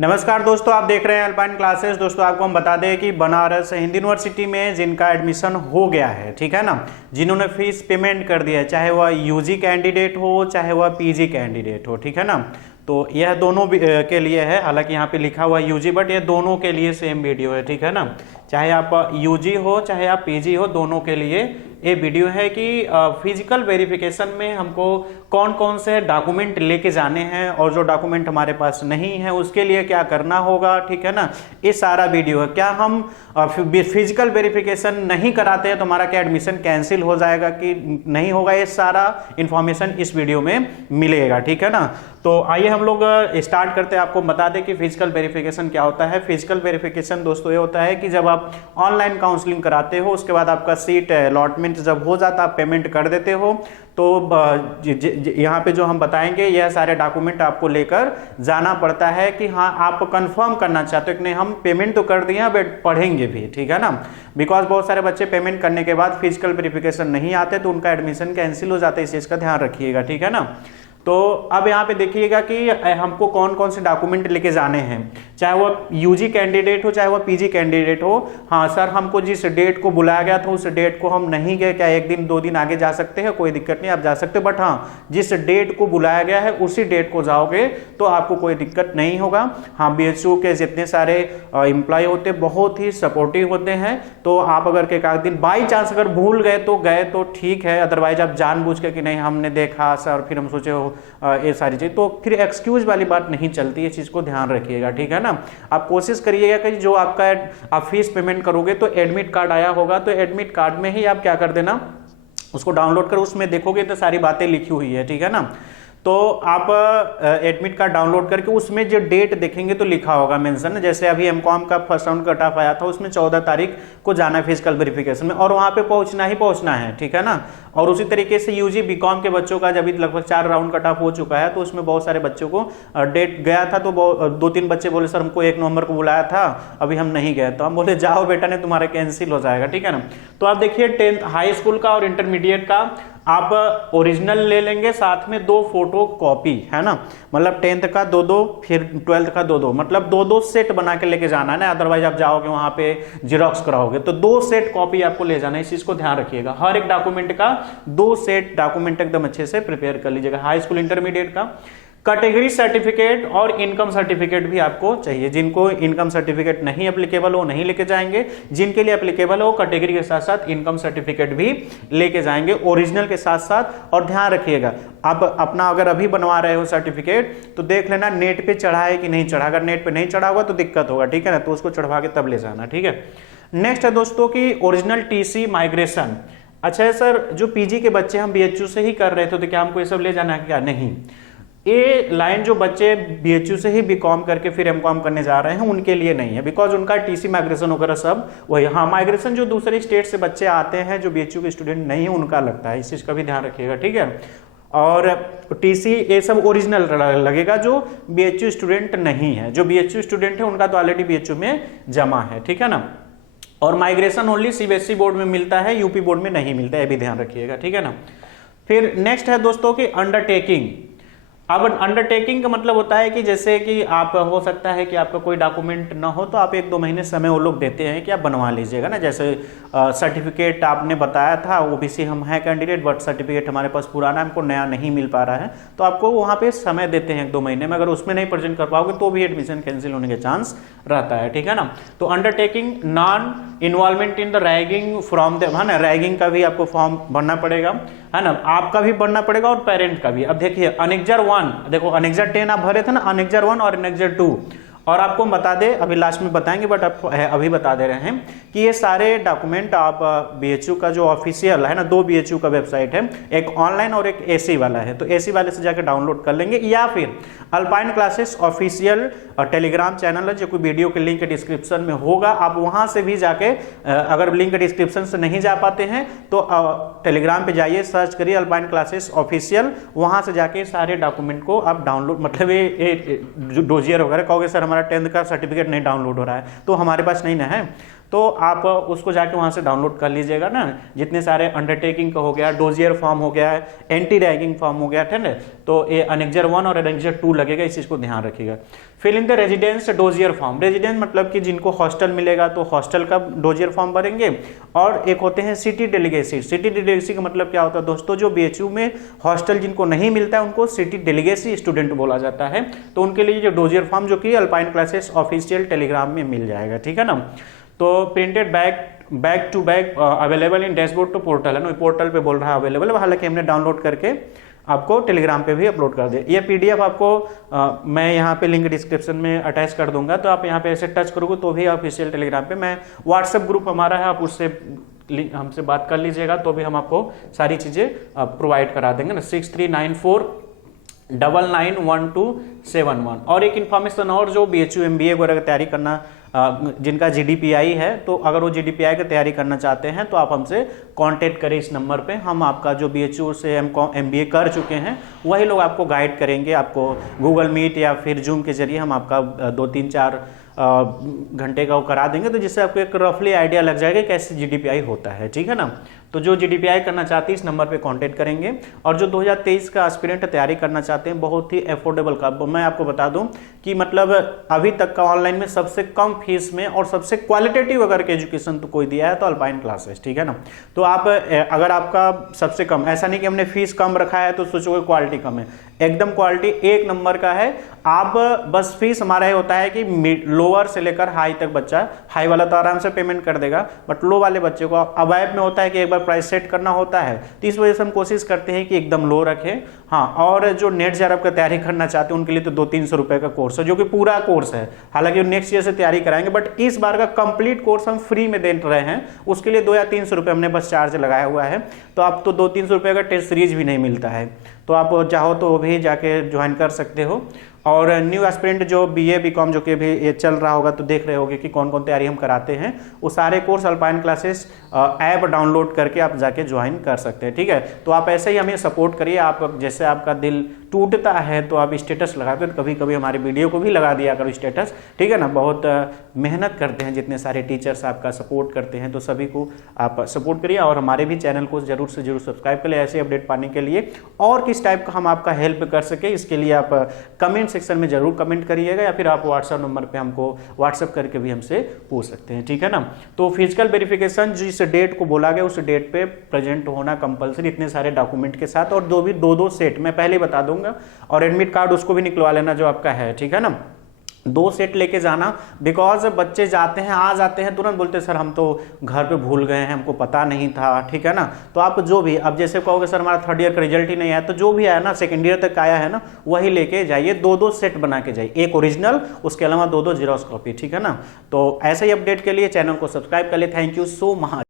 नमस्कार दोस्तों, आप देख रहे हैं अल्पाइन क्लासेस। दोस्तों आपको हम बता दें कि बनारस हिंदू यूनिवर्सिटी में जिनका एडमिशन हो गया है, ठीक है ना, जिन्होंने फीस पेमेंट कर दिया है, चाहे वह यूजी कैंडिडेट हो चाहे वह पीजी कैंडिडेट हो, ठीक है ना, तो यह दोनों के लिए है। हालांकि यहाँ पे लिखा हुआ यूजी, बट ये दोनों के लिए सेम वीडियो है, ठीक है ना। चाहे आप यूजी हो चाहे आप पीजी हो, दोनों के लिए ये वीडियो है कि फिजिकल वेरिफिकेशन में हमको कौन कौन से डॉक्यूमेंट लेके जाने हैं और जो डॉक्यूमेंट हमारे पास नहीं है उसके लिए क्या करना होगा, ठीक है ना। ये सारा वीडियो है। क्या हम फिजिकल वेरिफिकेशन नहीं कराते हैं तो हमारा क्या एडमिशन कैंसिल हो जाएगा कि नहीं होगा, ये सारा इंफॉर्मेशन इस वीडियो में मिलेगा, ठीक है ना। तो आइए हम लोग स्टार्ट करते हैं। आपको बता दें कि फिजिकल वेरिफिकेशन क्या होता है। फिजिकल वेरिफिकेशन दोस्तों ये होता है कि जब आप ऑनलाइन काउंसलिंग कराते हो, उसके बाद आपका सीट अलॉटमेंट जब हो जाता, आप पेमेंट कर देते हो, तो यहाँ पे जो हम बताएंगे यह सारे डॉक्यूमेंट आपको लेकर जाना पड़ता है कि हाँ आप कंफर्म करना चाहते हो कि नहीं, हम पेमेंट तो कर दिए बट पढ़ेंगे भी, ठीक है ना। बिकॉज बहुत सारे बच्चे पेमेंट करने के बाद फिजिकल वेरिफिकेशन नहीं आते तो उनका एडमिशन कैंसिल हो जाता है। इस चीज का ध्यान रखिएगा, ठीक है ना। तो अब यहाँ पे देखिएगा कि हमको कौन कौन से डॉक्यूमेंट लेके जाने हैं, चाहे वह यूजी कैंडिडेट हो चाहे वह पीजी कैंडिडेट हो। हाँ सर, हमको जिस डेट को बुलाया गया था उस डेट को हम नहीं गए, क्या एक दिन दो दिन आगे जा सकते हैं? कोई दिक्कत नहीं, आप जा सकते हो, बट हाँ जिस डेट को बुलाया गया है उसी डेट को जाओगे तो आपको कोई दिक्कत नहीं होगा। हाँ, बीएचयू के जितने सारे एम्प्लॉय होते बहुत ही सपोर्टिव होते हैं, तो आप अगर एक आध दिन बाई चांस अगर भूल गए तो ठीक है, अदरवाइज आप जानबूझ के कि नहीं हमने देखा सर, फिर हम सोचे ये सारी चीज, तो फिर एक्सक्यूज वाली बात नहीं चलती। ये चीज को ध्यान रखिएगा, ठीक है ना। आप कोशिश करिएगा कि जो आपका आप फीस पेमेंट करोगे तो एडमिट कार्ड आया होगा, तो एडमिट कार्ड में ही आप क्या कर देना, उसको डाउनलोड कर, उसमें देखोगे तो सारी बातें लिखी हुई है, ठीक है ना। तो आप एडमिट कार्ड डाउनलोड करके उसमें जो डेट देखेंगे तो लिखा होगा मेंशन, जैसे अभी एमकॉम का फर्स्ट राउंड कट ऑफ आया था, उसमें 14 तारीख को जाना है फिजिकल वेरिफिकेशन में और वहां पे पहुंचना है, ठीक है ना। और उसी तरीके से यूजी बीकॉम के बच्चों का जब लगभग 4 राउंड कट ऑफ हो चुका है तो उसमें बहुत सारे बच्चों को डेट गया था, तो 2-3 बच्चे बोले सर हमको 1 नवंबर को बुलाया था, अभी हम नहीं गए। तो हम बोले जाओ बेटा, ने तुम्हारा कैंसिल हो जाएगा, ठीक है ना। तो आप देखिए 10th हाई स्कूल का और इंटरमीडिएट का आप ओरिजिनल ले लेंगे, साथ में 2 फोटो कॉपी, है ना, मतलब 10th का 2-2 फिर 12th का 2-2, मतलब 2-2 सेट बना के लेके जाना है ना, अदरवाइज आप जाओगे वहां पे जिरोक्स कराओगे तो 2 सेट कॉपी आपको ले जाना है। इस चीज को ध्यान रखिएगा, हर एक डॉक्यूमेंट का 2 सेट डॉक्यूमेंट एकदम अच्छे से प्रिपेयर कर लीजिएगा। हाई स्कूल इंटरमीडिएट का कैटेगरी सर्टिफिकेट और इनकम सर्टिफिकेट भी आपको चाहिए। जिनको इनकम सर्टिफिकेट नहीं एप्लीकेबल हो नहीं लेके जाएंगे, जिनके लिए एप्लीकेबल हो कैटेगरी के साथ साथ इनकम सर्टिफिकेट भी लेके जाएंगे ओरिजिनल के साथ साथ। और ध्यान रखिएगा, आप अपना अगर अभी बनवा रहे हो सर्टिफिकेट तो देख लेना नेट पे चढ़ा है कि नहीं चढ़ा। अगर नेट पे नहीं चढ़ा होगा तो दिक्कत होगा, ठीक है ना, तो उसको चढ़वा के तब ले जाना, ठीक है। नेक्स्ट है दोस्तों की ओरिजिनल टीसी माइग्रेशन। अच्छा है सर, जो पीजी के बच्चे हम बीएचयू से ही कर रहे थे तो क्या हमको ये सब ले जाना है क्या? नहीं, ये लाइन जो बच्चे बीएचयू से ही बीकॉम करके फिर एमकॉम करने जा रहे हैं उनके लिए नहीं है, बिकॉज उनका टीसी माइग्रेशन वगैरह सब वही। हाँ, माइग्रेशन जो दूसरे स्टेट से बच्चे आते हैं जो बीएचयू के स्टूडेंट नहीं है उनका लगता है, इस चीज का भी ध्यान रखिएगा, ठीक है। और टीसी ये सब ओरिजिनल लगेगा जो बीएचयू स्टूडेंट नहीं है। जो बीएचयू स्टूडेंट है उनका तो ऑलरेडी बीएचयू में जमा है, ठीक है ना। और माइग्रेशन ओनली सीबीएसई बोर्ड में मिलता है, यूपी बोर्ड में नहीं मिलता है, ये भी ध्यान रखिएगा, ठीक है ना। फिर नेक्स्ट है दोस्तों की अंडरटेकिंग। अब अंडरटेकिंग का मतलब होता है कि जैसे कि आप हो सकता है कि आपका कोई डॉक्यूमेंट ना हो तो आप 1-2 महीने समय वो लोग देते हैं कि आप बनवा लीजिएगा ना। जैसे सर्टिफिकेट आपने बताया था ओबीसी हम हैं कैंडिडेट, बट सर्टिफिकेट हमारे पास पुराना हमको नया नहीं मिल पा रहा है, तो आपको वहाँ पे समय देते हैं 1-2 महीने में। अगर उसमें नहीं प्रेजेंट कर पाओगे तो भी एडमिशन कैंसिल होने के चांस रहता है, ठीक है ना। तो undertaking non involvement in the ragging from the, है ना, रैगिंग का भी आपको फॉर्म भरना पड़ेगा, है ना, आपका भी भरना पड़ेगा और पेरेंट का भी। अब देखिए अनेक्जर 1, देखो अनेक्जर 10 आप भरे थे ना, अनेक्जर 1 और अनेक्जर 2। और आपको बता दे, अभी लास्ट में बताएंगे बट आपको अभी बता दे रहे हैं कि ये सारे डॉक्यूमेंट आप बीएचयू का जो ऑफिशियल है ना, 2 बीएचयू का वेबसाइट है, एक ऑनलाइन और एक एसी वाला है, तो एसी वाले से जाकर डाउनलोड कर लेंगे, या फिर alpine classes official Telegram channel है जो कोई वीडियो के लिंक डिस्क्रिप्शन में होगा, आप वहां से भी जाके, अगर लिंक डिस्क्रिप्शन से नहीं जा पाते हैं तो टेलीग्राम पे जाइए, सर्च करिए अल्पाइन क्लासेस ऑफिशियल, वहां से जाके सारे डॉक्यूमेंट को आप डाउनलोड, मतलब ये डोजियर वगैरह कहोगे सर हमारा 10th का सर्टिफिकेट नहीं डाउनलोड हो रहा है तो हमारे पास नहीं ना है, तो आप उसको जाके वहाँ से डाउनलोड कर लीजिएगा ना। जितने सारे अंडरटेकिंग का हो गया, डोजियर फॉर्म हो गया है, एंटी रैगिंग फॉर्म हो गया, ठीक है, तो ये अनेक्जर 1 और अनेक्जर 2 लगेगा, इस चीज को ध्यान रखिएगा। Fill in the residence dossier form. Residence मतलब कि जिनको हॉस्टल मिलेगा तो हॉस्टल का डोजियर फॉर्म भरेंगे। और एक होते हैं सिटी डेलीगेसी। सिटी डेलीगेसी का मतलब क्या होता है दोस्तों, जो बीएचयू में हॉस्टल जिनको नहीं मिलता है उनको सिटी डेलीगेसी स्टूडेंट बोला जाता है। तो उनके लिए जो डोजियर फॉर्म जो कि अल्पाइन क्लासेस ऑफिशियल टेलीग्राम में मिल जाएगा, ठीक है ना। तो printed back to back available in dashboard to portal है ना, पोर्टल पे बोल रहा है अवेलेबल, हालांकि हमने डाउनलोड करके आपको टेलीग्राम पे भी अपलोड कर दिया। ये पीडीएफ आपको मैं यहाँ पे लिंक डिस्क्रिप्शन में अटैच कर दूंगा, तो आप यहाँ पे ऐसे टच करोगे तो भी ऑफिशियल टेलीग्राम पे, मैं व्हाट्सएप ग्रुप हमारा है, आप उससे हमसे बात कर लीजिएगा तो भी हम आपको सारी चीजें प्रोवाइड करा देंगे ना। 6394991271। और एक इन्फॉर्मेशन और, जो बीएचयू एमबीए वगैरह की तैयारी करना जिनका जीडीपीआई है, तो अगर वो जीडीपीआई की तैयारी करना चाहते हैं तो आप हमसे कांटेक्ट करें इस नंबर पे। हम आपका जो बीएचयू से एमबीए कर चुके हैं वही लोग आपको गाइड करेंगे, आपको गूगल मीट या फिर जूम के जरिए हम आपका 2-3-4 घंटे का वो करा देंगे, तो जिससे आपको एक रफली आइडिया लग जाएगा कैसे जीडीपीआई होता है, ठीक है ना। तो जो जीडीपीआई करना चाहते हैं इस नंबर पे कांटेक्ट करेंगे। और जो 2023 का एस्पिरेंट तैयारी करना चाहते हैं, बहुत ही अफोर्डेबल का, मैं आपको बता दूं कि मतलब अभी तक का ऑनलाइन में सबसे कम फीस में और सबसे क्वालिटेटिव अगर के एजुकेशन तो कोई दिया है तो अल्पाइन क्लासेस, ठीक है ना। तो आप अगर आपका सबसे कम, ऐसा नहीं कि हमने फीस कम रखा है तो सोचोगे क्वालिटी कम है, एकदम क्वालिटी एक नंबर का है। आप बस फीस हमारा ये होता है कि लोअर से लेकर हाई तक बच्चा, हाई वाला तो आराम से पेमेंट कर देगा, बट लो वाले बच्चे को अवैब में होता है कि एक बार प्राइस सेट करना होता है, तो इस वजह से हम कोशिश करते हैं कि एकदम लो रखें। हाँ, और जो नेट जेआरएफ का तैयारी करना चाहते हैं उनके लिए तो 200-300 रुपए का कोर्स है, जो कि पूरा कोर्स है, हालांकि नेक्स्ट ईयर से तैयारी कराएंगे, बट इस बार का कंप्लीट कोर्स हम फ्री में दे रहे हैं। उसके लिए 2 या 300 रुपए हमने बस चार्ज लगाया हुआ है, तो आप तो 200-300 रुपए का टेस्ट सीरीज भी नहीं मिलता है, तो आप चाहो तो भी जाके ज्वाइन कर सकते हो। और न्यू एस्पिरेंट जो बीए बीकॉम जो कि भी ये चल रहा होगा तो देख रहे होगे कि कौन कौन तैयारी हम कराते हैं, वो सारे course alpine classes app download करके आप जाके ज्वाइन कर सकते हैं, ठीक है। तो आप ऐसे ही हमें सपोर्ट करिए। आप जैसे आपका दिल टूटता है तो आप स्टेटस लगाते हैं, कभी कभी हमारे वीडियो को भी लगा दिया करो स्टेटस, ठीक है ना। बहुत मेहनत करते हैं, जितने सारे टीचर्स आपका सपोर्ट करते हैं, तो सभी को आप सपोर्ट करिए। और हमारे भी चैनल को जरूर से जरूर सब्सक्राइब करिए ऐसे अपडेट पाने के लिए। और किस टाइप का हम आपका हेल्प कर सके इसके लिए आप कमेंट सेक्शन में जरूर कमेंट करिएगा, या फिर आप व्हाट्सएप नंबर पे हमको व्हाट्सएप करके भी हमसे पूछ सकते हैं, ठीक है ना। तो फिजिकल वेरिफिकेशन जिस डेट को बोला गया उस डेट पे प्रेजेंट होना कंपलसरी, इतने सारे डॉक्यूमेंट के साथ, और दो सेट मैं पहले ही बता दूंगा। और एडमिट कार्ड उसको भी निकलवा लेना जो आपका है, ठीक है ना। 2 सेट लेके जाना, बिकॉज बच्चे जाते हैं, आ जाते हैं तुरंत बोलते सर हम तो घर पे भूल गए हैं, हमको पता नहीं था, ठीक है ना। तो आप जो भी, अब जैसे कहोगे सर हमारा 3rd ईयर का रिजल्ट ही नहीं आया, तो जो भी आया ना 2nd ईयर तक आया है ना वही लेके जाइए। 2 सेट बना के जाइए, एक ओरिजिनल, उसके अलावा 2 जेरॉक्स कॉपी, ठीक है ना। तो ऐसे ही अपडेट के लिए चैनल को सब्सक्राइब कर ले। Thank you so much.